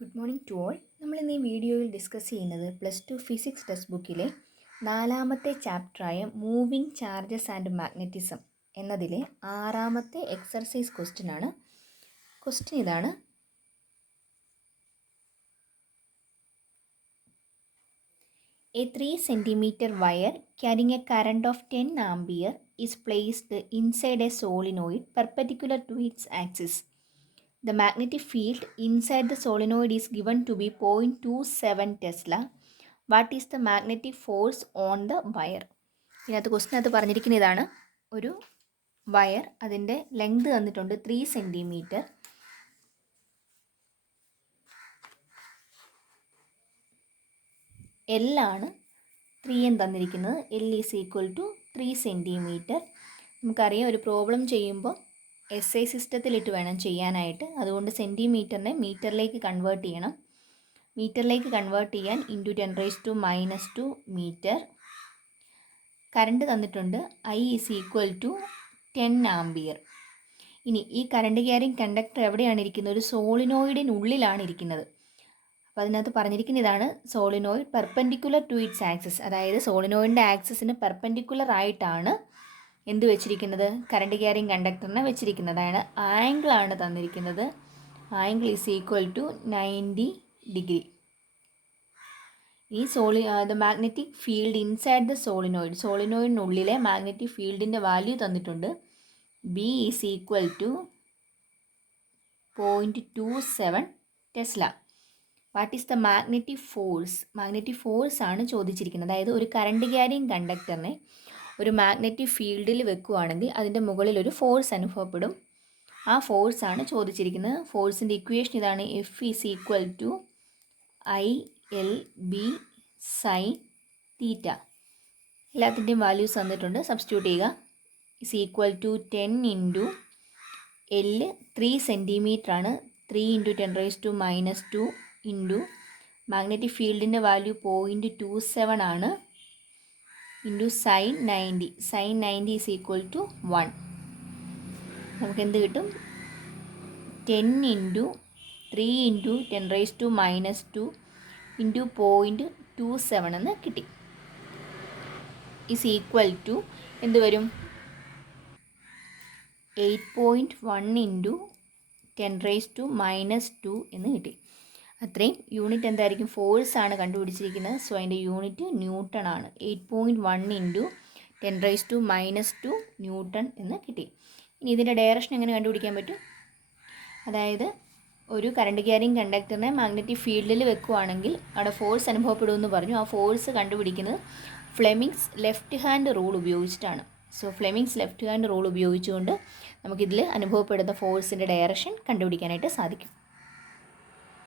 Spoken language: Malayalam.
Good morning to all. നമ്മളിന്ന് ഈ വീഡിയോയിൽ ഡിസ്കസ് ചെയ്യുന്നത് +2 ഫിസിക്സ് ടെക്സ്റ്റ് ബുക്കിലെ 4ാമത്തെ ചാപ്റ്ററായ മൂവിങ് ചാർജസ് ആൻഡ് മാഗ്നറ്റിസം എന്നതിലെ 6ാമത്തെ എക്സർസൈസ് ക്വസ്റ്റ്യൻ ആണ്. ക്വസ്റ്റ്യൻ ഇതാണ്: A 3 cm wire carrying a current of 10 ampere is placed inside a solenoid perpendicular to its axis. The magnetic field inside the solenoid is given to be 0.27 Tesla. What is the magnetic force on the wire? ഇതിനകത്ത് ക്വസ്റ്റിനകത്ത് പറഞ്ഞിരിക്കുന്ന ഇതാണ്: ഒരു വയർ, അതിൻ്റെ ലെങ്ത് തന്നിട്ടുണ്ട് 3 സെൻറ്റിമീറ്റർ. L ആണ് 3 തന്നിരിക്കുന്നത്. L is equal to 3 centimetre. നമുക്കറിയാം, ഒരു പ്രോബ്ലം ചെയ്യുമ്പോൾ SI സിസ്റ്റത്തിലിട്ട് വേണം ചെയ്യാനായിട്ട്. അതുകൊണ്ട് സെൻറ്റിമീറ്ററിനെ മീറ്ററിലേക്ക് കൺവേർട്ട് ചെയ്യണം. മീറ്ററിലേക്ക് കൺവേർട്ട് ചെയ്യാൻ × 10⁻² മീറ്റർ. കറണ്ട് തന്നിട്ടുണ്ട് I is equal to 10 ampere. ഇനി ഈ കറണ്ട് ക്യാരിങ് കണ്ടക്ടർ എവിടെയാണ് ഇരിക്കുന്നത്? ഒരു സോളിനോയിഡിനുള്ളിലാണ് ഇരിക്കുന്നത്. അപ്പോൾ അതിനകത്ത് പറഞ്ഞിരിക്കുന്ന ഇതാണ്: solenoid perpendicular to its axis. അതായത് സോളിനോയിഡിൻ്റെ ആക്സിസിന് പെർപെൻഡിക്കുലർ ആയിട്ടാണ് എന്ത് വെച്ചിരിക്കുന്നത്? കറണ്ട് ക്യാരിങ് കണ്ടക്ടറിനെ വെച്ചിരിക്കുന്നത്. അതാണ് ആംഗിളാണ് തന്നിരിക്കുന്നത്. Angle is equal to 90 degree. ഈ the magnetic field inside the solenoid, സോളിനോയിഡിനുള്ളിലെ മാഗ്നറ്റിക് ഫീൽഡിൻ്റെ വാല്യൂ തന്നിട്ടുണ്ട്. B is equal to 0.27 tesla. What is the magnetic force? Magnetic force ആണ് ചോദിച്ചിരിക്കുന്നത്. അതായത് ഒരു കറണ്ട് ക്യാരിങ് കണ്ടക്ടറിനെ ഒരു മാഗ്നറ്റിക് ഫീൽഡിൽ വെക്കുകയാണെങ്കിൽ അതിൻ്റെ മുകളിൽ ഒരു ഫോഴ്സ് അനുഭവപ്പെടും. ആ ഫോഴ്സാണ് ചോദിച്ചിരിക്കുന്നത്. ഫോഴ്സിൻ്റെ ഇക്വേഷൻ ഇതാണ്: F is equal to ILB sine theta. എല്ലാത്തിൻ്റെയും വാല്യൂസ് തന്നിട്ടുണ്ട്, സബ്സ്റ്റിറ്റ്യൂട്ട് ചെയ്യുക. Is equal to 10 × L 3 centimetre ആണ്. 3 × 10⁻² ഇൻറ്റു മാഗ്നറ്റിക് ഫീൽഡിൻ്റെ വാല്യൂ 0.27 ആണ്, into sine 90. Sine 90 is equal to 1. നമുക്ക് എന്ത് കിട്ടും? 10 × 3 × 10⁻² ഇൻറ്റു 0.27 എന്ന് കിട്ടി. ഈസ് ഈക്വൽ ടു എന്ത് വരും? 8.1 × 10⁻² എന്ന് കിട്ടി. അത്രയും. യൂണിറ്റ് എന്തായിരിക്കും? ഫോഴ്സ് ആണ് കണ്ടുപിടിച്ചിരിക്കുന്നത്. സോ അതിൻ്റെ യൂണിറ്റ് ന്യൂട്ടൺ ആണ്. 8.1 × 10⁻² ന്യൂട്ടൺ എന്ന് കിട്ടി. ഇനി ഇതിൻ്റെ ഡയറക്ഷൻ എങ്ങനെ കണ്ടുപിടിക്കാൻ പറ്റും? അതായത് ഒരു കറണ്ട് ക്യാരിങ് കണ്ടക്ടറിനെ മാഗ്നറ്റിക് ഫീൽഡിൽ വെക്കുകയാണെങ്കിൽ അവിടെ ഫോഴ്സ് അനുഭവപ്പെടുമെന്ന് പറഞ്ഞു. ആ ഫോഴ്സ് കണ്ടുപിടിക്കുന്നത് ഫ്ലെമിങ്സ് ലെഫ്റ്റ് ഹാൻഡ് റൂൾ ഉപയോഗിച്ചിട്ടാണ്. So Fleming's left hand rule ഉപയോഗിച്ചുകൊണ്ട് നമുക്കിതിൽ അനുഭവപ്പെടുന്ന ഫോഴ്സിൻ്റെ ഡയറക്ഷൻ കണ്ടുപിടിക്കാനായിട്ട് സാധിക്കും.